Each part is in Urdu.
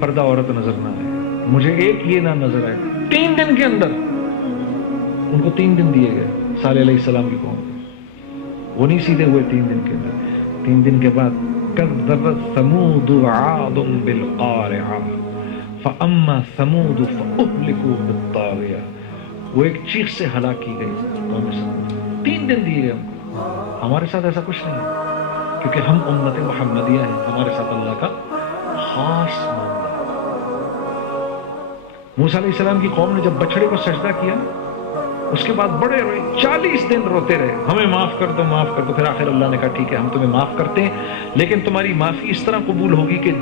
پردہ عورت نظر نہ آئے، مجھے ایک یہ نہ نظر آئے۔ 3 دن کے اندر ان کو 3 دن دیے گئے صالح علیہ السلام کی قوم کو، وہ نہیں سیدھے ہوئے 3 دن کے اندر۔ 3 دن کے بعد کذبت ثمود عاد بالقارعہ فاما ثمود فاہلکوا بالطاغیہ، وہ ایک چیخ سے ہلاک کی گئی قوم ثمود۔ 3 دن دیے گئے ان کو۔ ہمارے ساتھ ایسا کچھ نہیں ہے، کیونکہ ہم امت محمدیہ ہیں، ہمارے ساتھ اللہ کا خاص معاملہ ہے۔ موسیٰ علیہ السلام کی قوم نے جب بچڑے کو سجدہ کیا، اس کے بعد بڑے روئے، 40 دن روتے رہے، ہمیں معاف کر دو معاف کر دو۔ پھر آخر اللہ نے کہا ٹھیک ہے ہم تمہیں معاف کرتے ہیں، لیکن تمہاری معافی اس طرح قبول ہوگی کہ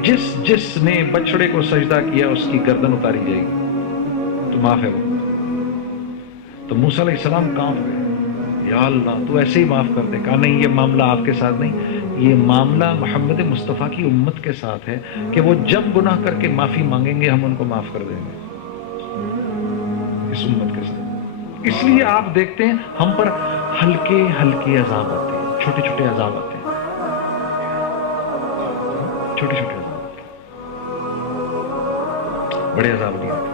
جس نے بچڑے کو سجدہ کیا اس کی گردن اتاری جائے گی، تو معاف ہے وہ۔ تو موسیٰ علیہ السلام کانپ گئے، یا اللہ تو ایسے ہی معاف کر دے۔ کہا نہیں، یہ معاملہ آپ کے ساتھ نہیں، یہ معاملہ محمد مصطفیٰ کی امت کے ساتھ ہے کہ وہ جب گناہ کر کے معافی مانگیں گے ہم ان کو معاف کر دیں گے، اس امت کے ساتھ۔ اس لیے آپ دیکھتے ہیں ہم پر ہلکے ہلکے عذاب آتے ہیں، چھوٹے چھوٹے عذاب آتے ہیں، چھوٹے چھوٹے عذاب آتے ہیں، بڑے عذاب نہیں آتے۔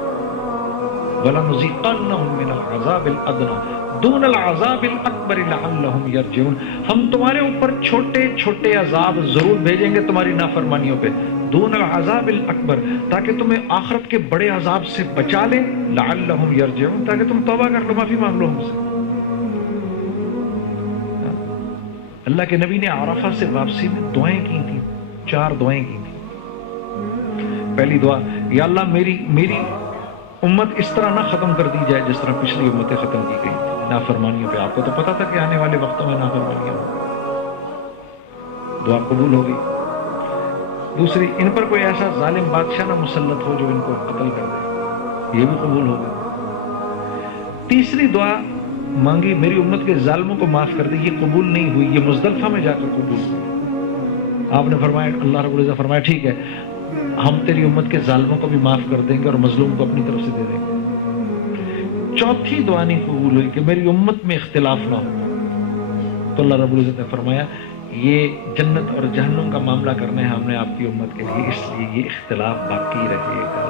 وَلَنُذِيقَنَّهُم مِّنَ الْعَذَابِ الْأَدْنَىٰ دُونَ الْعَذَابِ الْأَكْبَرِ لَعَلَّهُمْ يَرْجِعُونَ، ہم تمہارے اوپر چھوٹے چھوٹے عذاب ضرور بھیجیں گے تمہاری نافرمانیوں پہ، دون العذاب الاکبر، تاکہ تمہیں آخرت کے بڑے عذاب سے بچا لیں، لعلہم یرجعون، تاکہ تم توبہ کر لو، معافی مانگ لو ہم سے۔ اللہ کے نبی نے عرفہ سے واپسی میں دعائیں کی تھیں، 4 دعائیں کی تھیں۔ پہلی دعا، یا اللہ میری امت اس طرح نہ ختم کر دی جائے جس طرح پچھلی امتیں ختم کی گئی نافرمانیوں پہ۔ آپ کو تو پتا تھا کہ آنے والے وقتوں میں نافرمانیاں ہوں۔ دعا قبول ہو گئی۔ دوسری، ان پر کوئی ایسا ظالم بادشاہ نہ مسلط ہو جو ان کو قتل کر دے، یہ بھی قبول ہو گئی۔ تیسری دعا مانگی، میری امت کے ظالموں کو معاف کر دے، یہ قبول نہیں ہوئی، یہ مزدلفہ میں جا کر قبول ہوئی۔ آپ نے فرمایا، اللہ رب العزت فرمایا ٹھیک ہے ہم تیری امت کے ظالموں کو بھی معاف کر دیں گے اور مظلوم کو اپنی طرف سے دے دیں گے۔ چوتھی دعا نہیں قبول ہوئی کہ میری امت میں اختلاف نہ ہو، تو اللہ رب العزت نے فرمایا یہ جنت اور جہنم کا معاملہ کرنا ہے ہم نے آپ کی امت کے لیے، اس لیے یہ اختلاف باقی رہے گا۔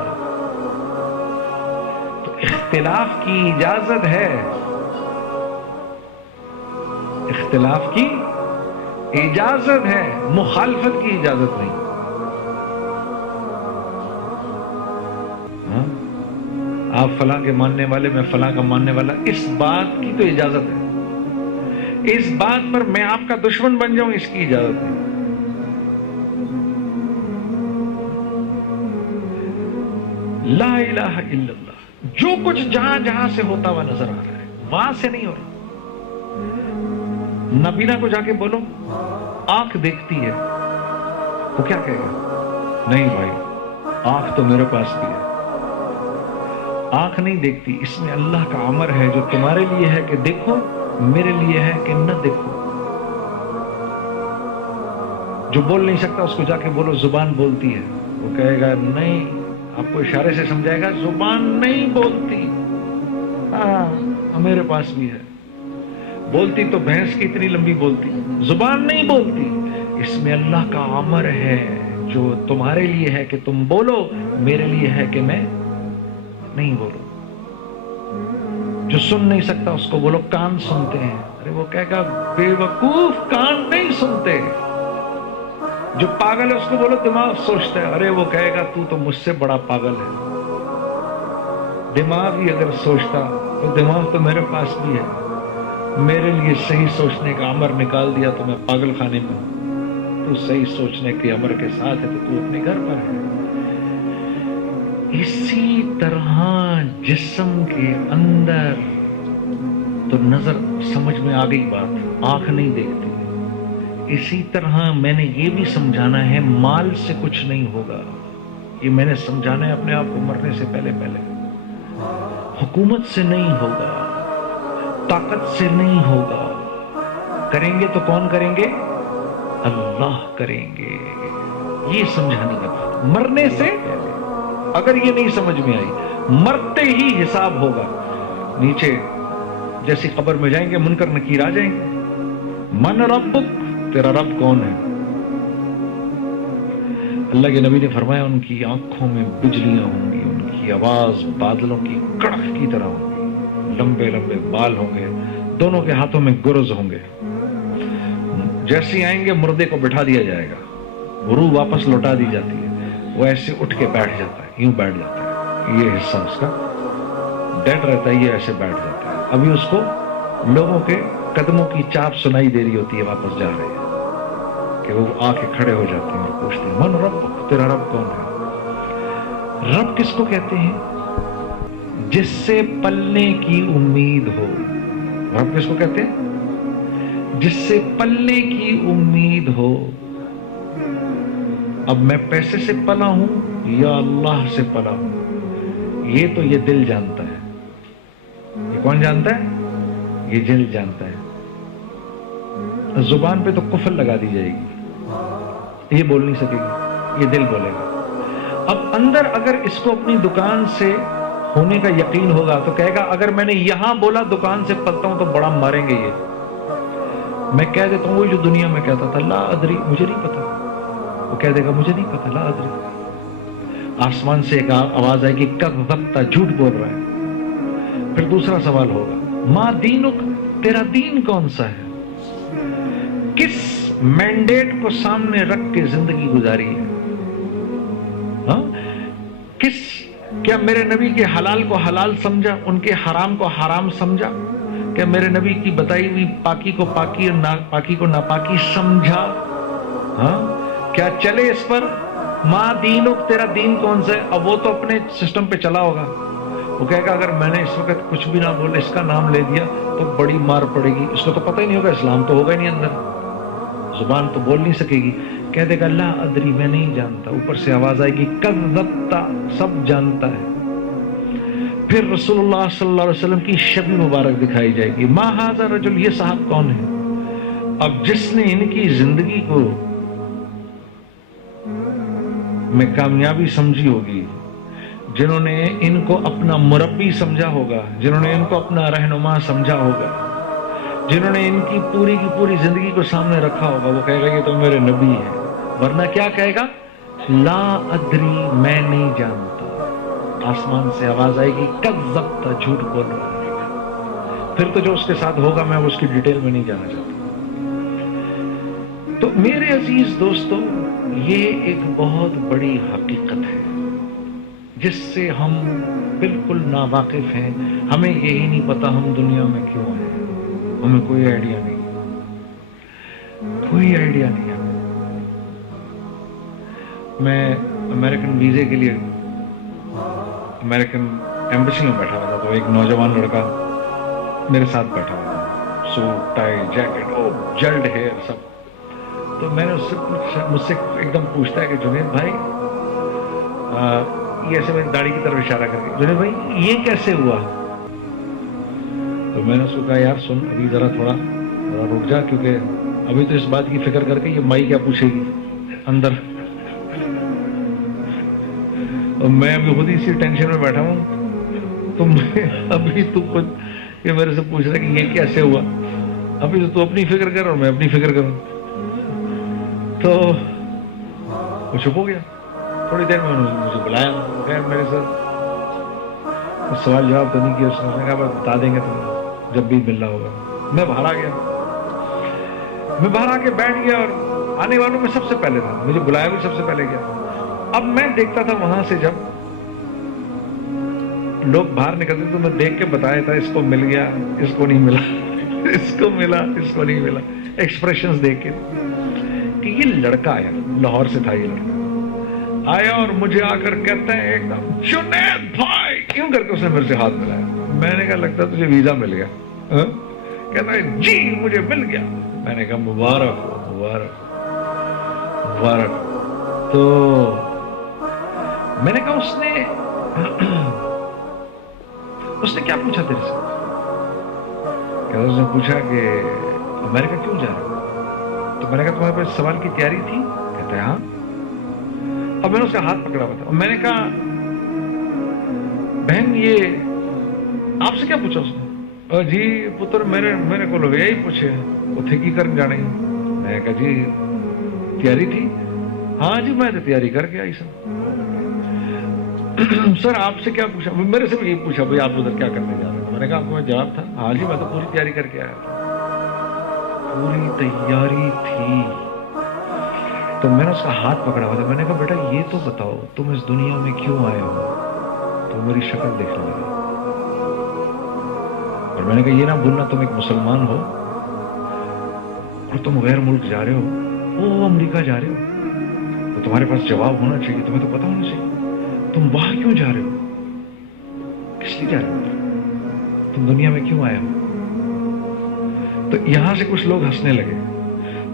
تو اختلاف کی اجازت ہے، اختلاف کی اجازت ہے، مخالفت کی اجازت نہیں۔ آپ فلاں کے ماننے والے، میں فلاں کا ماننے والا، اس بات کی تو اجازت ہے، اس بات پر میں آپ کا دشمن بن جاؤں اس کی اجازت نہیں۔ لا الہ الا اللہ، جو کچھ جہاں جہاں سے ہوتا ہوا نظر آ رہا ہے وہاں سے نہیں ہو رہا۔ نبینا کو جا کے بولو آنکھ دیکھتی ہے، وہ کیا کہے گا؟ نہیں بھائی آنکھ تو میرے پاس بھی ہے۔ آنکھ نہیں دیکھتی، اس میں اللہ کا امر ہے، جو تمہارے لیے ہے کہ دیکھو، میرے لیے ہے کہ نہ دیکھو۔ جو بول نہیں سکتا اس کو جا کے بولو زبان بولتی ہے، وہ کہے گا نہیں، آپ کو اشارے سے سمجھائے گا زبان نہیں بولتی، ہاں میرے پاس بھی ہے۔ بولتی تو بھینس کی اتنی لمبی بولتی، زبان نہیں بولتی، اس میں اللہ کا امر ہے، جو تمہارے لیے ہے کہ تم بولو، میرے لیے ہے کہ میں نہیں بولو۔ جو سن نہیں سکتا اس کو بولو کان سنتے ہیں، ارے وہ کہے گا بے وقوف کان نہیں سنتے۔ جو پاگل ہے اس کو بولو دماغ سوچتا ہے، ارے وہ کہے گا تو مجھ سے بڑا پاگل ہے۔ دماغ ہی اگر سوچتا تو دماغ تو میرے پاس بھی ہے، میرے لیے صحیح سوچنے کا امر نکال دیا تو میں پاگل خانے میں ہوں، تو صحیح سوچنے کے امر کے ساتھ ہے تو اپنے گھر پر ہے۔ اسی طرح جسم کے اندر تو نظر سمجھ میں آ گئی بات، آنکھ نہیں دیکھتی، اسی طرح میں نے یہ بھی سمجھانا ہے مال سے کچھ نہیں ہوگا، یہ میں نے سمجھانا ہے اپنے آپ کو مرنے سے پہلے حکومت سے نہیں ہوگا، طاقت سے نہیں ہوگا، کریں گے تو کون کریں گے؟ اللہ کریں گے۔ یہ سمجھانے کا بات مرنے سے پہلے، اگر یہ نہیں سمجھ میں آئی مرتے ہی حساب ہوگا۔ نیچے جیسی قبر میں جائیں گے منکر نکیر آ جائیں گے، من ربک، تیرا رب کون ہے؟ اللہ کے نبی نے فرمایا ان کی آنکھوں میں بجلیاں ہوں گی، ان کی آواز بادلوں کی کڑک کی طرح ہوگی، لمبے لمبے بال ہوں گے، دونوں کے ہاتھوں میں گرز ہوں گے، جیسے آئیں گے مردے کو بٹھا دیا جائے گا، روح واپس لوٹا دی جاتی ہے، وہ ایسے اٹھ کے بیٹھ جاتا ہے، یوں بیٹھ جاتا ہے، یہ حصہ اس کا ڈیڈ رہتا ہے، یہ ایسے بیٹھ جاتا ہے، ابھی اس کو لوگوں کے قدموں کی چاپ سنائی دے رہی ہوتی ہے واپس جا رہے ہیں، کہ وہ آ کے کھڑے ہو جاتے ہیں اور پوچھتے ہیں من رب، تیرا رب کون ہے؟ رب کس کو کہتے ہیں؟ جس سے پلنے کی امید ہو۔ رب کس کو کہتے ہیں؟ جس سے پلنے کی امید ہو۔ اب میں پیسے سے پلا ہوں یا اللہ سے پلا ہوں، یہ تو یہ دل جانتا ہے۔ یہ کون جانتا ہے؟ یہ دل جانتا ہے۔ زبان پہ تو کفر لگا دی جائے گی، یہ بول نہیں سکے گی، یہ دل بولے گا۔ اب اندر اگر اس کو اپنی دکان سے ہونے کا یقین ہوگا تو کہے گا اگر میں نے یہاں بولا دکان سے پلتا ہوں تو بڑا ماریں گے یہ، میں کہہ دیتا ہوں وہ جو دنیا میں کہتا تھا لا ادری، مجھے نہیں پتا، وہ کہہ دے گا مجھے نہیں پتا لا ادری۔ آسمان سے ایک آواز آئے گی کذبت، جھوٹ بول رہا ہے۔ پھر دوسرا سوال ہوگا ما دینک، تیرا دین کون سا ہے؟ کس مینڈیٹ کو سامنے رکھ کے زندگی گزاری ہے؟ ہاں؟ کیا میرے نبی کے حلال کو حلال سمجھا، ان کے حرام کو حرام سمجھا؟ کیا میرے نبی کی بتائی ہوئی پاکی کو پاکی اور ناپاکی کو ناپاکی سمجھا؟ ہاں؟ کیا چلے اس پر؟ ماں دینک، تیرا دین کون سا ہے؟ اب وہ تو اپنے سسٹم پہ چلا ہوگا، وہ کہے گا اگر میں نے اس وقت کچھ بھی نہ بولے اس کا نام لے دیا تو بڑی مار پڑے گی، اس کو تو پتہ ہی نہیں ہوگا، اسلام تو ہوگا ہی نہیں اندر، زبان تو بول نہیں سکے گی، کہہ دے گا لا ادری، میں نہیں جانتا۔ اوپر سے آواز آئے گی کذبت، سب جانتا ہے۔ پھر رسول اللہ صلی اللہ علیہ وسلم کی شبی مبارک دکھائی جائے گی، ما ھذا رجل، یہ صاحب کون ہے؟ اب جس نے ان کی زندگی کو میں کامیابی سمجھی ہوگی، جنہوں نے ان کو اپنا مربی سمجھا ہوگا، جنہوں نے ان کو اپنا رہنما سمجھا ہوگا، جنہوں نے ان کی پوری زندگی کو سامنے رکھا ہوگا، وہ کہے گا یہ تو میرے نبی ہے، ورنہ کیا کہے گا؟ لا ادری، میں نہیں جانتا۔ آسمان سے آواز آئے گی کذبت، جھوٹ بول رہا ہے۔ پھر تو جو اس کے ساتھ ہوگا میں اس کی ڈیٹیل میں نہیں جانا چاہتا۔ تو میرے عزیز دوستو، یہ ایک بہت بڑی حقیقت ہے جس سے ہم بالکل ناواقف ہیں، ہمیں یہی نہیں پتا ہم دنیا میں کیوں ہیں، ہمیں کوئی آئیڈیا نہیں، کوئی آئیڈیا نہیں ہے۔ میں امریکن ویزے کے لیے امریکن ایمبیسی میں بیٹھا ہوا تھا، تو ایک نوجوان لڑکا میرے ساتھ بیٹھا ہوا تھا، سوٹ ٹائی جیکٹ، جلڈ ہیئر سب۔ تو میں نے مجھ سے ایک دم پوچھتا ہے کہ جنید بھائی، یہ ایسے میں داڑھی کی طرف اشارہ کر کے، جنید بھائی یہ کیسے ہوا؟ تو میں نے اس کو کہا یار سن، ابھی ذرا تھوڑا رک جا، کیونکہ ابھی تو اس بات کی فکر کر کے یہ مائی کیا پوچھے گی اندر، اور میں ابھی خود اسی ٹینشن میں بیٹھا ہوں، ابھی تو خود یہ میرے سے پوچھ رہا ہے کہ یہ کیسے ہوا، ابھی تو اپنی فکر کر اور میں اپنی فکر کروں۔ تو وہ چپ ہو گیا، تھوڑی دیر میں انہوں نے مجھے بلایا، میرے ساتھ سوال جواب تو نہیں کیا، اس نے کہا بتا دیں گے تم جب بھی ملنا ہوگا۔ میں باہر آ گیا، میں باہر آ کے بیٹھ گیا اور آنے والوں میں سب سے پہلے تھا، مجھے بلایا بھی سب سے پہلے گیا۔ اب میں دیکھتا تھا وہاں سے جب لوگ باہر نکلتے تو میں دیکھ کے بتایا تھا اس کو مل گیا، اس کو نہیں ملا، اس کو ملا، اس کو نہیں ملا، ایکسپریشنز دیکھ کے کہ یہ لڑکا آیا، لاہور سے تھا یہ لڑکا، آیا اور مجھے آ کر کہتا ہے ایک دم جنید بھائی، کیوں کر کے اس نے میرے سے ہاتھ ملایا۔ میں نے کہا لگتا تجھے ویزا مل گیا؟ کہتا ہے جی مجھے مل گیا۔ میں نے کہا مبارک ہو، مبارک مبارک۔ تو میں نے کہا اس نے کیا پوچھا تیرے سے؟ کہتا اس نے پوچھا کہ امریکہ کیوں جا رہا ہے؟ تو میں نے کہا تمہارے پاس سوال کی تیاری تھی؟ کہتا ہے ہاں۔ اب میں نے اس کا ہاتھ پکڑا ہوا تھا اور میں نے کہا بہن یہ آپ سے کیا پوچھا اس نے؟ جی پتر میرے کو یہی پوچھے اتھے کی کرن جانے۔ میں نے کہا جی تیاری تھی؟ ہاں جی میں تو تیاری کر کے آئی سر. سر آپ سے کیا پوچھا؟ میرے سے بھی یہی پوچھا بھائی آپ ادھر کیا کرنے جا رہے ہیں. میں نے کہا آپ کو میں جواب تھا ہاں جی میں تو پوری تیاری کر کے آیا تھا. پوری تیاری تھی. تو میں نے اس کا ہاتھ پکڑا ہوا تھا. میں نے کہا بیٹا یہ تو بتاؤ تم اس دنیا میں کیوں آئے ہو؟ تو میری شکل دیکھنے لگی اور میں نے کہا یہ نہ بھولنا تم ایک مسلمان ہو اور تم غیر ملک جا رہے ہو، وہ امریکہ جا رہے ہو، تو تمہارے پاس جواب ہونا چاہیے، تمہیں تو پتا ہونا چاہیے تم وہاں کیوں جا رہے ہو، کس لیے جا رہے ہو، تم دنیا میں کیوں آئے ہو. تو یہاں سے کچھ لوگ ہنسنے لگے.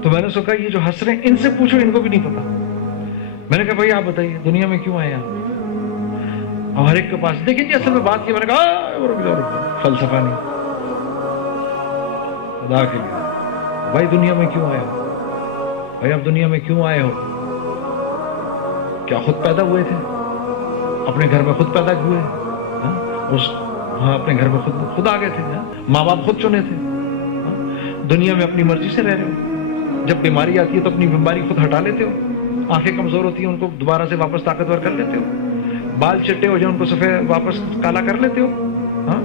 تو میں نے سوچا یہ جو ہنس رہے ہیں ان سے پوچھو، ان کو بھی نہیں پتا. میں نے کہا بھائی آپ بتائیے دنیا میں کیوں آئے آپ؟ اور ہر ایک کے پاس دیکھیں جی اصل میں بات کی. میں نے کہا فلسفہ نہیں، خدا کے لیے بھائی دنیا میں کیوں آئے ہو؟ بھائی آپ دنیا میں کیوں آئے ہو؟ کیا خود پیدا ہوئے تھے؟ اپنے گھر میں خود پیدا ہوئے؟ ہاں اپنے گھر میں خود آ گئے تھے؟ ماں باپ خود چنے تھے؟ دنیا میں اپنی مرضی سے رہ رہے ہو. جب بیماری آتی ہے تو اپنی بیماری خود ہٹا لیتے ہو. آنکھیں کمزور ہوتی ہیں ان کو دوبارہ سے واپس طاقتور کر لیتے ہو. بال چٹے ہو جائیں ان کو سفید واپس کالا کر لیتے ہو. ہاں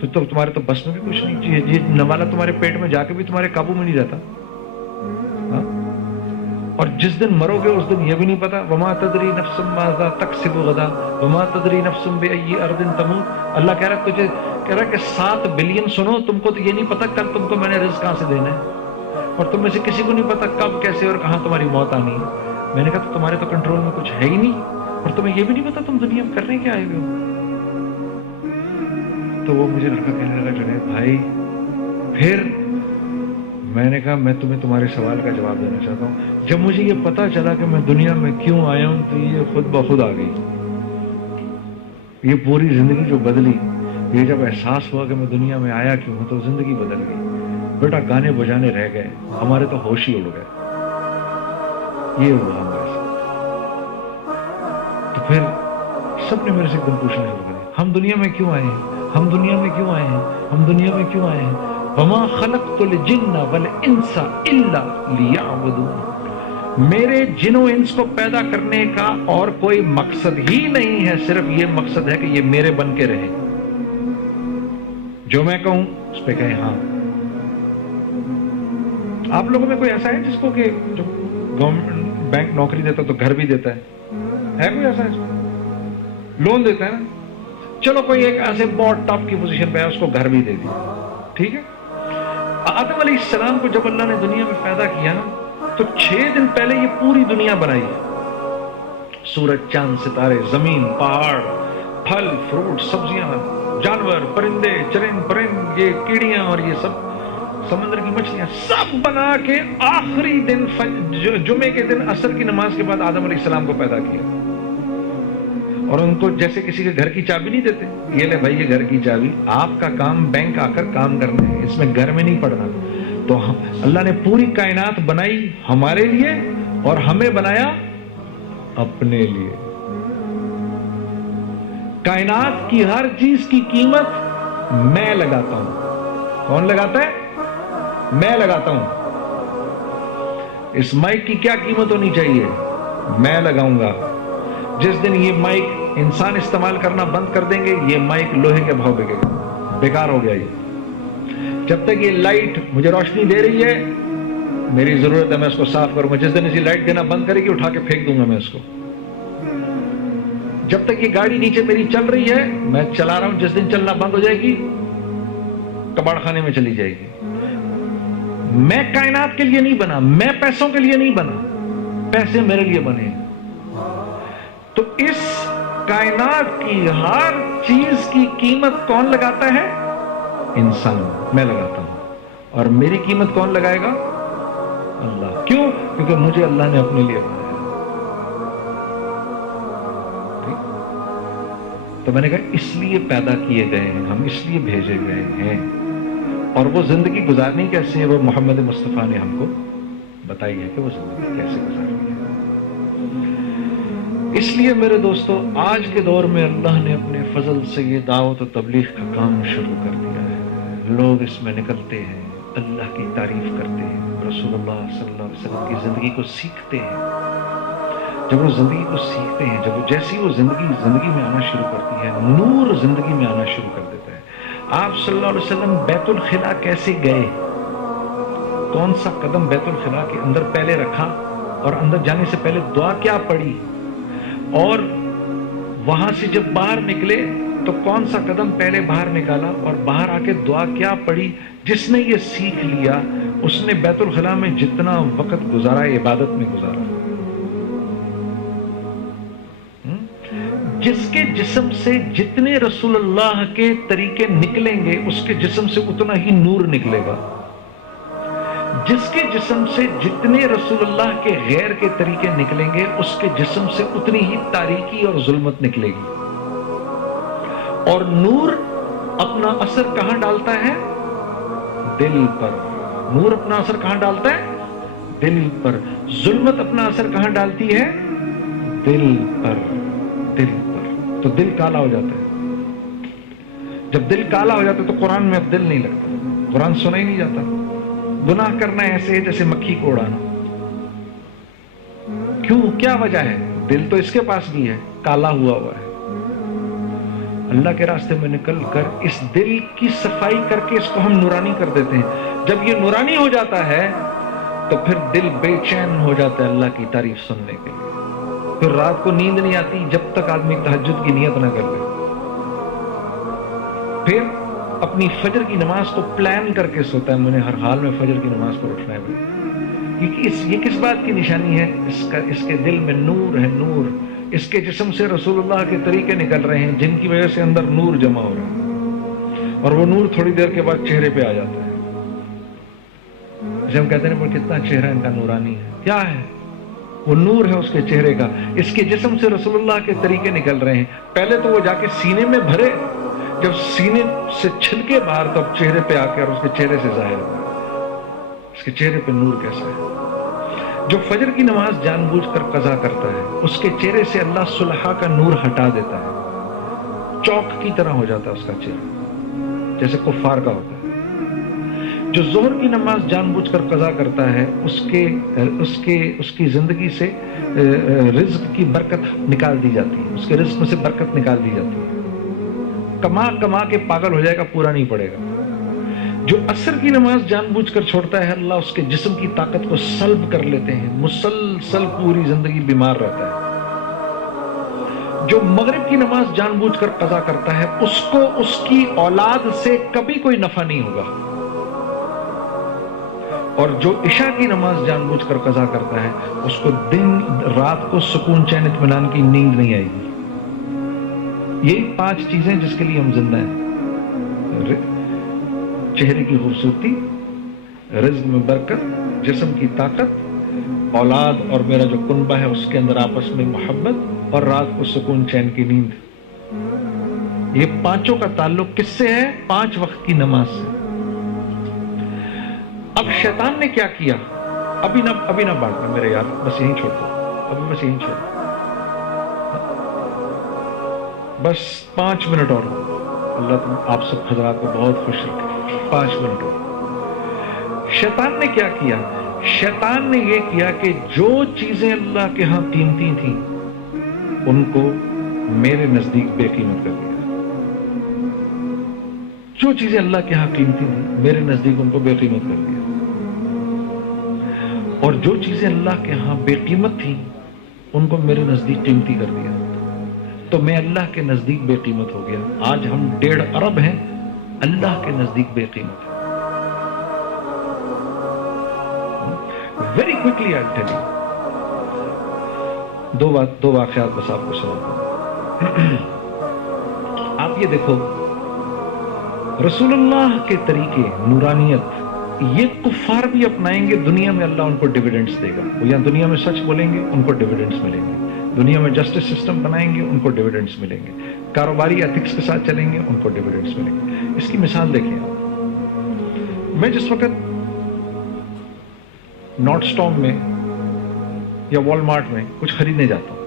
تو تمہارے تو بس میں بھی کچھ نہیں. یہ نوالا تمہارے پیٹ میں جا کے بھی تمہارے قابو میں نہیں رہتا. اور جس دن مرو گے اس دن یہ بھی نہیں پتا. وما تدری نفس ماذا تکسب غدا وما تدری نفس بأی ارض تموت. اللہ کہہ رہا ہے تجھے کہہ رہا ہے کہ 7 بلین سنو، تم کو تو یہ نہیں پتا کل تم کو میں نے رزق کہاں سے دینا ہے، اور تم میں سے کسی کو نہیں پتا کب کیسے اور کہاں تمہاری موت آنی ہے. میں نے کہا تو تمہارے تو کنٹرول میں کچھ ہے ہی نہیں، اور تمہیں یہ بھی نہیں پتا تم دنیا میں کرنے کیا آئے ہوئے ہو. تو وہ مجھے لڑکا کہنے لگا جنید بھائی پھر. میں نے کہا میں تمہیں تمہارے سوال کا جواب دینا چاہتا ہوں. جب مجھے یہ پتا چلا کہ میں دنیا میں کیوں آیا ہوں تو یہ خود بخود آ گئی. یہ پوری زندگی جو بدلی، یہ جب احساس ہوا کہ میں دنیا میں آیا کیوں ہوں تو زندگی بدل گئی. بیٹا گانے بجانے رہ گئے، ہمارے تو ہوش ہی اڑ گئے. یہ ہوا ہمارے ساتھ. تو پھر سب نے میرے سے ایک دم پوچھنا شروع کر دیا ہم دنیا میں کیوں آئے ہیں، ہم دنیا میں کیوں آئے ہیں، ہم دنیا میں کیوں آئے ہیں. وما خلقت الجن والانس الا لیعبدون. میرے جن و انس کو پیدا کرنے کا اور کوئی مقصد ہی نہیں ہے، صرف یہ مقصد ہے کہ یہ میرے بن کے رہے. جو میں کہوں اس پہ کہیں ہاں. آپ لوگوں میں کوئی ایسا ہے جس کو کہ جو گورنمنٹ بینک نوکری دیتا تو گھر بھی دیتا ہے کوئی ایسا ہے؟ لون دیتا ہے نا. چلو کوئی ایک ایسے بہت ٹاپ کی پوزیشن پہ ہے، اس کو گھر بھی دے دیا، ٹھیک ہے. آدم علیہ السلام کو جب اللہ نے دنیا میں پیدا کیا نا تو 6 دن پہلے یہ پوری دنیا بنائی. سورج، چاند، ستارے، زمین، پہاڑ، پھل فروٹ، سبزیاں، جانور، پرندے، چرند پرند، یہ کیڑیاں اور یہ سب سمندر کی مچھلیاں سب بنا کے آخری دن جمعے کے دن عصر کی نماز کے بعد آدم علیہ السلام کو پیدا کیا. اور ان کو جیسے کسی کے گھر کی چابی نہیں دیتے، یہ لے بھائی یہ گھر کی چابی، آپ کا کام بینک آ کر کام کرنا ہے، اس میں گھر میں نہیں پڑنا. تو اللہ نے پوری کائنات بنائی ہمارے لیے اور ہمیں بنایا اپنے لیے. کائنات کی ہر چیز کی قیمت میں لگاتا ہوں. کون لگاتا ہے؟ میں لگاتا ہوں. اس مائک کی کیا قیمت ہونی چاہیے؟ میں لگاؤں گا. جس دن یہ مائک انسان استعمال کرنا بند کر دیں گے یہ مائک لوہے کے بھاؤ بکے گا، بیکار ہو گیا. یہ جب تک یہ لائٹ مجھے روشنی دے رہی ہے میری ضرورت ہے، میں اس کو صاف کروں گا. جس دن اسی لائٹ دینا بند کرے گی اٹھا کے پھینک دوں گا میں اس کو. جب تک یہ گاڑی نیچے میری چل رہی ہے میں چلا رہا ہوں، جس دن چلنا بند ہو جائے گی کباڑ خانے میں چلی جائے گی. میں کائنات کے لیے نہیں بنا، میں پیسوں کے لیے نہیں بنا، پیسے میرے لیے بنے. تو اس کائنات کی ہر چیز کی قیمت کون لگاتا ہے؟ انسان. میں لگاتا ہوں. اور میری قیمت کون لگائے گا؟ اللہ. کیوں؟ کیونکہ مجھے اللہ نے اپنے لیے بنایا. تو میں نے کہا اس لیے پیدا کیے گئے ہیں ہم، اس لیے بھیجے گئے ہیں. اور وہ زندگی گزارنی کیسے ہے وہ محمد مصطفیٰ نے ہم کو بتائی ہے کہ وہ زندگی کیسے گزارنی ہے. اس لیے میرے دوستو آج کے دور میں اللہ نے اپنے فضل سے یہ دعوت و تبلیغ کا کام شروع کر دیا ہے. لوگ اس میں نکلتے ہیں، اللہ کی تعریف کرتے ہیں، رسول اللہ صلی اللہ علیہ وسلم کی زندگی کو سیکھتے ہیں، جب وہ زندگی کو سیکھتے ہیں، جب جیسی وہ زندگی میں آنا شروع کرتی ہے، نور زندگی میں آنا شروع کر دیتا ہے۔ آپ صلی اللہ علیہ وسلم بیت الخلا کیسے گئے، کون سا قدم بیت الخلا کے اندر پہلے رکھا، اور اندر جانے سے پہلے دعا کیا پڑھی، اور وہاں سے جب باہر نکلے تو کون سا قدم پہلے باہر نکالا، اور باہر آ کے دعا کیا پڑھی۔ جس نے یہ سیکھ لیا اس نے بیت الخلا میں جتنا وقت گزارا عبادت میں گزارا۔ جس کے جسم سے جتنے رسول اللہ کے طریقے نکلیں گے اس کے جسم سے اتنا ہی نور نکلے گا، جس کے جسم سے جتنے رسول اللہ کے غیر کے طریقے نکلیں گے اس کے جسم سے اتنی ہی تاریکی اور ظلمت نکلے گی۔ اور نور اپنا اثر کہاں ڈالتا ہے؟ دل پر۔ نور اپنا اثر کہاں ڈالتا ہے؟ دل پر۔ ظلمت اپنا اثر کہاں ڈالتی ہے؟ دل پر۔ دل پر۔ تو دل کالا ہو جاتا ہے۔ جب دل کالا ہو جاتا ہے تو قرآن میں اب دل نہیں لگتا، قرآن سنا ہی نہیں جاتا۔ گناہ کرنا ایسے ہے جیسے مکھی کو اڑانا۔ کیوں؟ کیا وجہ ہے؟ دل تو اس کے پاس بھی ہے، کالا ہوا ہے۔ اللہ کے راستے میں نکل کر اس دل کی صفائی کر کے اس کو ہم نورانی کر دیتے ہیں۔ جب یہ نورانی ہو جاتا ہے تو پھر دل بے چین ہو جاتا ہے اللہ کی تعریف سننے کے لیے۔ پھر رات کو نیند نہیں آتی جب تک آدمی تہجد کی نیت نہ کر لے۔ پھر اپنی فجر کی نماز کو پلان کر کے سوتا ہے، مجھے ہر حال میں فجر کی نماز پر اٹھنا ہے۔ یہ کس بات کی نشانی ہے؟ اس کے دل میں نور ہے، نور۔ اس کے جسم سے رسول اللہ کے طریقے نکل رہے ہیں جن کی وجہ سے اندر نور جمع ہو رہا ہے، اور وہ نور تھوڑی دیر کے بعد چہرے پہ آ جاتا ہے۔ جیسے ہم کہتے ہیں کتنا چہرہ ان کا نورانی ہے، کیا ہے؟ وہ نور ہے اس کے چہرے کا۔ اس کے جسم سے رسول اللہ کے طریقے نکل رہے ہیں، پہلے تو وہ جا کے سینے میں بھرے، جب سینے سے چھلکے باہر تو اب چہرے پہ آ کے اور اس کے چہرے سے ظاہر ہو۔ اس کے چہرے پہ نور کیسا ہے؟ جو فجر کی نماز جان بوجھ کر قضا کرتا ہے اس کے چہرے سے اللہ صلحہ کا نور ہٹا دیتا ہے، چوک کی طرح ہو جاتا ہے اس کا چہرہ، جیسے کفار کا ہوتا ہے۔ جو ظہر کی نماز جان بوجھ کر قضا کرتا ہے اس کی زندگی سے رزق کی برکت نکال دی جاتی ہے، اس کے رزق میں سے برکت نکال دی جاتی ہے، کما کے پاگل ہو جائے گا، پورا نہیں پڑے گا۔ جو عصر کی نماز جان بوجھ کر چھوڑتا ہے اللہ اس کے جسم کی طاقت کو سلب کر لیتے ہیں، مسلسل پوری زندگی بیمار رہتا ہے۔ جو مغرب کی نماز جان بوجھ کر قضا کرتا ہے اس کو اس کی اولاد سے کبھی کوئی نفع نہیں ہوگا، اور جو عشاء کی نماز جان بوجھ کر قضا کرتا ہے اس کو دن رات کو سکون چین اطمینان کی نیند نہیں آئے گی۔ یہی 5 چیزیں جس کے لیے ہم زندہ ہیں: چہرے کی خوبصورتی، رزق میں برکت، جسم کی طاقت، اولاد اور میرا جو کنبہ ہے اس کے اندر آپس میں محبت، اور رات کو سکون چین کی نیند۔ یہ 5 کا تعلق کس سے ہے؟ 5 وقت کی نماز سے۔ اب شیطان نے کیا کیا؟ ابھی نہ بانٹنا میرے یار، بس یہیں چھوڑ دو، ابھی بس یہیں چھوڑ دو، بس 5 منٹ اور۔ اللہ تم آپ سب حضرات کو بہت خوش رکھے۔ 5 منٹ اور۔ شیطان نے کیا کیا؟ شیطان نے یہ کیا کہ جو چیزیں اللہ کے ہاں قیمتی تھیں ان کو میرے نزدیک بے قیمت کر دیا۔ جو چیزیں اللہ کے ہاں قیمتی تھیں میرے نزدیک ان کو بے قیمت کر دیا، اور جو چیزیں اللہ کے ہاں بے قیمت تھیں ان کو میرے نزدیک قیمتی کر دیا، تو میں اللہ کے نزدیک بے قیمت ہو گیا۔ آج ہم 1.5 ارب ہیں، اللہ کے نزدیک بے قیمت ہے۔ Very quickly I tell you, دو واقعات بس آپ کو سناتا ہوں۔ آپ یہ دیکھو، رسول اللہ کے طریقے نورانیت یہ کفار بھی اپنائیں گے، دنیا میں اللہ ان کو ڈیویڈنڈز دے گا۔ وہ یا دنیا میں سچ بولیں گے ان کو ڈیویڈنڈز ملیں گے، دنیا میں جسٹس سسٹم بنائیں گے ان کو ڈیویڈنڈز ملیں گے، کاروباری ایتھکس کے ساتھ چلیں گے ان کو ڈیویڈنڈز ملیں گے۔ اس کی مثال دیکھیں، میں جس وقت نارتھ اسٹارم میں یا والمارٹ میں کچھ خریدنے جاتا ہوں،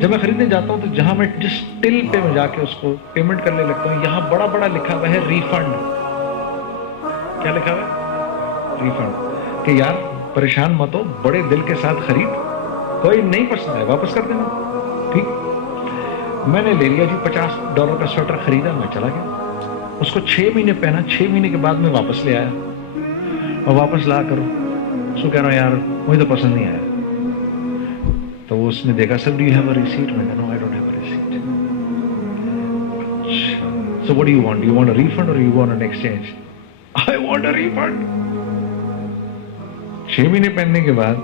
جب میں خریدنے جاتا ہوں تو جہاں میں جس ٹل پہ میں جا کے اس کو پیمنٹ کرنے لگتا ہوں، یہاں بڑا بڑا لکھا ہوا ہے ریفنڈ۔ کیا لکھا ہوا ہے؟ ریفنڈ۔ کہ یار پریشان مت ہو, بڑے دل کے ساتھ خرید, کوئی نہیں پسند ہے واپس کر دینا. ٹھیک, میں نے لے لیا جی, $50 کا سویٹر خریدا, میں چلا گیا. اس کو 6 مہینے پہنا, 6 مہینے کے بعد میں واپس لے آیا, اور واپس لا کر اس کو کہہ رہا ہوں یار مجھے تو پسند نہیں آیا. تو اس نے دیکھا, sir do you have a receipt? میں کہہ رہا ہوں I don't have a receipt. So what do you want? Do you want a refund اور you want an exchange? I want a refund. 6 مہینے پہننے کے بعد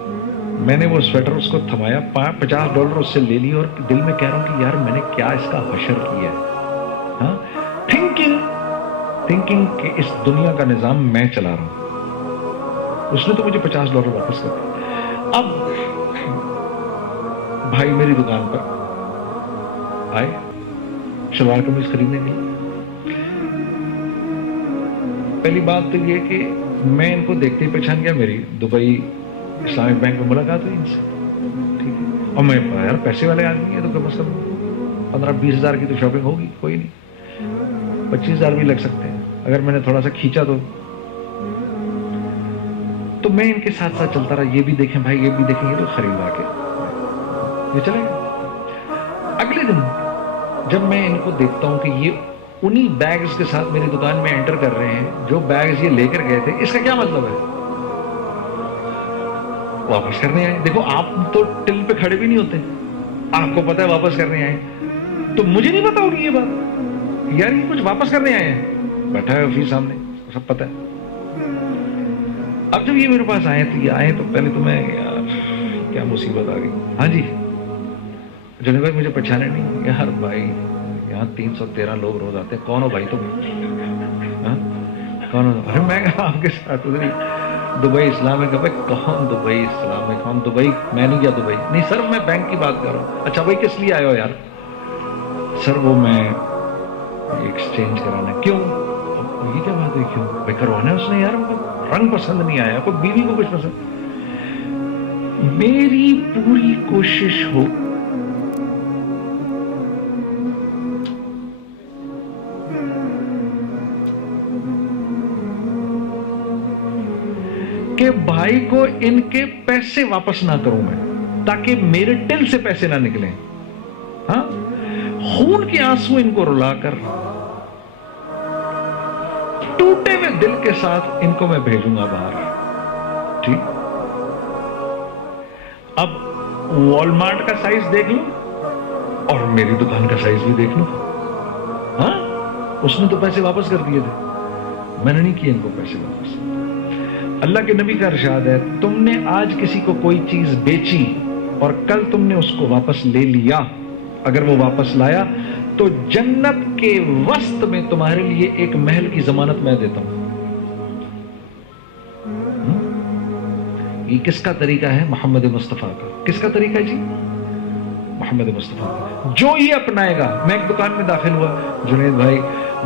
میں نے وہ سویٹر اس کو تھمایا, $50 اس سے لے لی, اور دل میں کہہ رہا ہوں کہ یار میں نے کیا اس کا حشر کیا ہے. ہاں, تھنکنگ کہ اس دنیا کا نظام میں چلا رہا ہوں. اس نے تو مجھے $50 واپس کر دیا. اب بھائی میری دکان پر آئے شلوار قمیض خریدنے کے لیے. پہلی بات تو یہ کہ میں ان کو دیکھتے ہی پہچان گیا, میری دبئی اسلامک بینک میں ملاقات ہوئی ان سے. ٹھیک ہے, اور میں یار پیسے والے آدمی ہیں تو کم از کم 15-20 ہزار کی تو شاپنگ ہوگی, کوئی نہیں 25 ہزار بھی لگ سکتے ہیں اگر میں نے تھوڑا سا کھینچا تو میں ان کے ساتھ ساتھ چلتا رہا. یہ بھی دیکھیں بھائی, یہ بھی دیکھیں, یہ تو خریدا کے یہ چلے گا. اگلے دن جب میں ان کو دیکھتا ہوں کہ یہ انہی بیگز کے ساتھ میری دکان میں انٹر کر رہے ہیں جو بیگز یہ لے کر گئے تھے, اس کا کیا مطلب ہے؟ واپس کرنے آئے. دیکھو آپ تو ٹل پہ کھڑے بھی نہیں ہوتے, آپ کو پتا ہے واپس کرنے آئے, تو مجھے نہیں پتا ہوگی یہ بات, یار یہ کچھ واپس کرنے آئے ہیں. بیٹھا ہے آفس سامنے, سب پتا ہے. اب جب یہ میرے پاس آئے تو پہلے تو میں یار کیا مصیبت آ گئی. ہاں جی جنید بھائی مجھے پہچانے نہیں؟ یار بھائی یہاں 313 لوگ روز آتے ہیں, کون ہو بھائی تم؟ کون ہو؟ ارے میں آپ کے ساتھ دبئی اسلامک. بھائی کون دبئی اسلامک؟ ہم دبئی, میں نہیں گیا دبئی. نہیں سر میں بینک کی بات کر رہا ہوں. اچھا بھائی کس لیے آئے ہو یار؟ سر وہ میں ایکسچینج کرانا. کیوں؟ یہ کیا بات ہے کیوں؟ بھائی کروانا ہے اس نے, یار رنگ پسند نہیں آیا, کوئی بیوی کو کچھ پسند. میری پوری کوشش ہو کہ بھائی کو ان کے پیسے واپس نہ کروں میں, تاکہ میرے ٹل سے پیسے نہ نکلیں. ہاں, خون کے آنسو ان کو رلا کر ٹوٹے ہوئے دل کے ساتھ ان کو میں بھیجوں گا باہر. ٹھیک, اب والمارٹ کا سائز دیکھ لو اور میری دکان کا سائز بھی دیکھ لو. ہاں, اس نے تو پیسے واپس کر دیے تھے, میں نے نہیں کیے ان کو پیسے واپس. اللہ کے نبی کا ارشاد ہے, تم نے آج کسی کو کوئی چیز بیچی اور کل تم نے اس کو واپس لے لیا, اگر وہ واپس لایا تو جنت کے وسط میں تمہارے لیے ایک محل کی ضمانت میں دیتا ہوں. یہ کس کا طریقہ ہے؟ محمد مصطفیٰ کا. کس کا طریقہ ہے جی؟ محمد مصطفیٰ کا. جو یہ اپنائے گا. میں ایک دکان میں داخل ہوا, جنید بھائی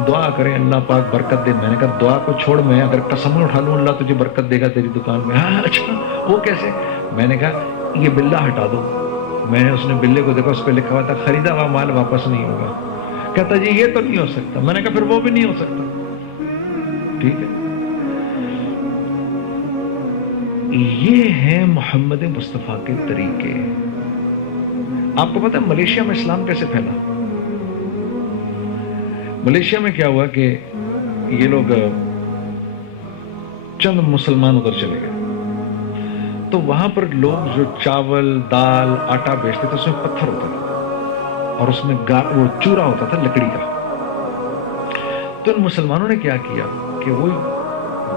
دعا کریں اللہ پاک برکت دے. میں نے کہا دعا کو چھوڑ, میں اگر قسم اٹھا لوں اللہ تجھے برکت دے گا تیری دکان میں. ہاں اچھا وہ کیسے؟ میں نے کہا یہ بلہ ہٹا دو. میں نے اس نے بلے کو دیکھا, اس پہ لکھا ہوا تھا خریدا ہوا مال واپس نہیں ہوگا. کہتا جی یہ تو نہیں ہو سکتا. میں نے کہا پھر وہ بھی نہیں ہو سکتا. ٹھیک ہے, یہ ہے محمد مصطفیٰ کے طریقے. آپ کو پتا ہے ملیشیا میں اسلام کیسے پھیلا؟ ملیشیا میں کیا ہوا کہ یہ لوگ چند مسلمان ادھر چلے گئے, تو وہاں پر لوگ جو چاول دال آٹا بیچتے تھے اس میں پتھر ہوتا تھا اور اس میں وہ چورا ہوتا تھا لکڑی کا. تو ان مسلمانوں نے کیا کیا کہ وہ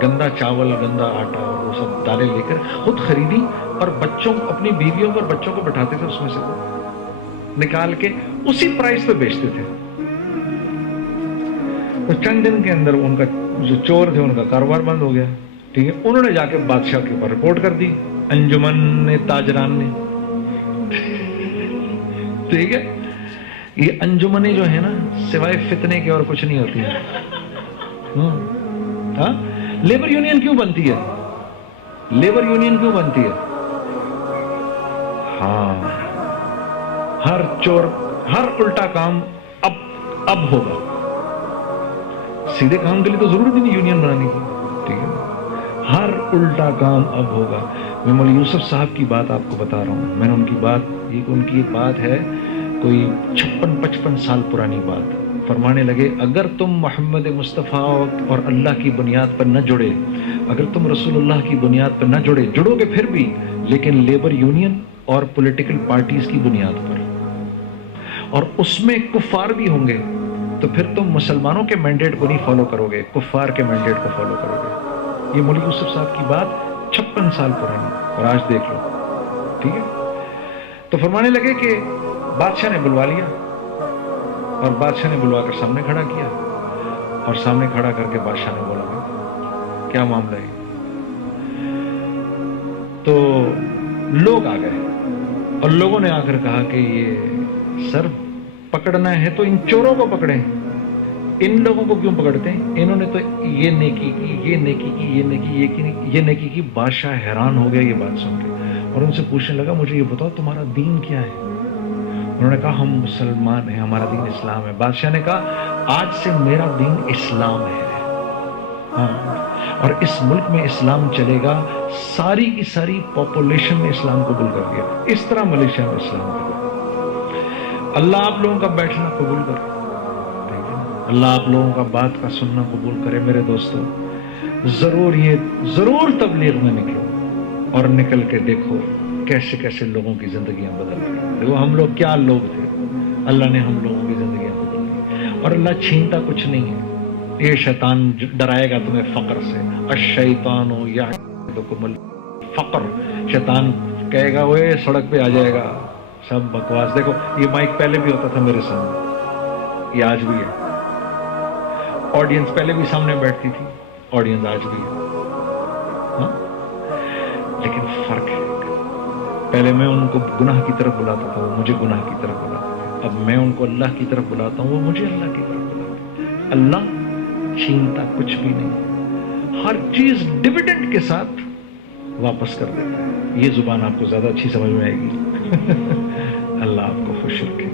گندا چاول گندا آٹا وہ سب دالیں لے کر خود خریدی اور بچوں اپنی بیویوں پر بچوں کو بٹھاتے تھے, اس میں سے نکال کے اسی پرائس پہ بیچتے تھے. تو چند دن کے اندر ان کا جو چور تھے ان کا کاروبار بند ہو گیا. ٹھیک ہے, انہوں نے جا کے بادشاہ کے اوپر رپورٹ کر دی, انجمن تاجران نے. ٹھیک ہے, یہ انجمنیں جو ہے نا سوائے فتنے کے اور کچھ نہیں ہوتی ہیں. ہاں, لیبر یونین کیوں بنتی ہے؟ لیبر یونین کیوں بنتی ہے؟ ہاں, ہر چور ہر الٹا کام اب ہوگا, سیدھے کام کے لیے تو ضرورت ہی نہیں یونین بنانے کی. ٹھیک ہے, ہر الٹا کام اب ہوگا. میں مولوی یوسف صاحب کی بات آپ کو بتا رہا ہوں. میں نے ان کی ایک بات ہے کوئی 56-55 سال پرانی بات. فرمانے لگے اگر تم محمد مصطفیٰ اور اللہ کی بنیاد پر نہ جڑے, اگر تم رسول اللہ کی بنیاد پر نہ جڑو گے پھر بھی, لیکن لیبر یونین اور پولیٹیکل پارٹیز کی بنیاد پر, اور اس میں کفار بھی ہوں گے, تو پھر تم مسلمانوں کے مینڈیٹ کو نہیں فالو کرو گے, کفار کے مینڈیٹ کو فالو کرو گے. یہ مولوی یوسف صاحب کی بات 56 سال پرانی, اور آج دیکھ لو. ٹھیک ہے. تو فرمانے لگے کہ بادشاہ نے بلوا لیا, اور بادشاہ نے بلوا کر سامنے کھڑا کیا, اور سامنے کھڑا کر کے بادشاہ نے بولا کیا معاملہ ہے. تو لوگ آ گئے, اور لوگوں نے آ کر کہا کہ یہ سر پکڑنا ہے تو ان چوروں کو پکڑیں, ان لوگوں کو کیوں پکڑتے ہیں, انہوں نے تو یہ نیکی کی, یہ نیکی کی, یہ نیکی کی. بادشاہ حیران ہو گیا یہ بات سن کے, اور ان سے پوچھنے لگا مجھے یہ بتاؤ تمہارا دین کیا ہے. انہوں نے کہا ہم مسلمان ہیں, ہمارا دین اسلام ہے. بادشاہ نے کہا آج سے میرا دین اسلام ہے, ہاں, اور اس ملک میں اسلام چلے گا. ساری کی ساری پاپولیشن نے اسلام قبول کر دیا. اس طرح ملیشیا میں اسلام کر. اللہ آپ لوگوں کا بیٹھنا قبول کرے, اللہ آپ لوگوں کا بات کا سننا قبول کرے. میرے دوستو, ضرور تبلیغ میں نکلو, اور نکل کے دیکھو کیسے کیسے لوگوں کی زندگیاں بدل گئی. دیکھو ہم لوگ کیا لوگ تھے, اللہ نے ہم لوگوں کی زندگیاں بدل دی. اور اللہ چھینتا کچھ نہیں ہے. یہ شیطان ڈرائے گا تمہیں فقر سے, الشیطان یعدکم الفقر, شیطان کہے گا وہ سڑک پہ آ جائے گا, سب بکواس. دیکھو یہ مائک پہلے بھی ہوتا تھا میرے سامنے, یہ آج بھی ہے. آڈینس پہلے بھی سامنے بیٹھتی تھی, آڈینس آج بھی ہے, ہاں, لیکن فرق ہے. پہلے میں ان کو گناہ کی طرف بلاتا تھا, وہ مجھے گناہ کی طرف بلاتے تھے. اب میں ان کو اللہ کی طرف بلاتا ہوں, وہ مجھے اللہ کی طرف بلاتے ہیں. اللہ چھینتا کچھ بھی نہیں, ہر چیز ڈویڈنڈ کے ساتھ واپس کر دیتا ہے. یہ زبان آپ کو زیادہ اچھی سمجھ میں آئے گی. اللہ آپ کو خوش رکھے.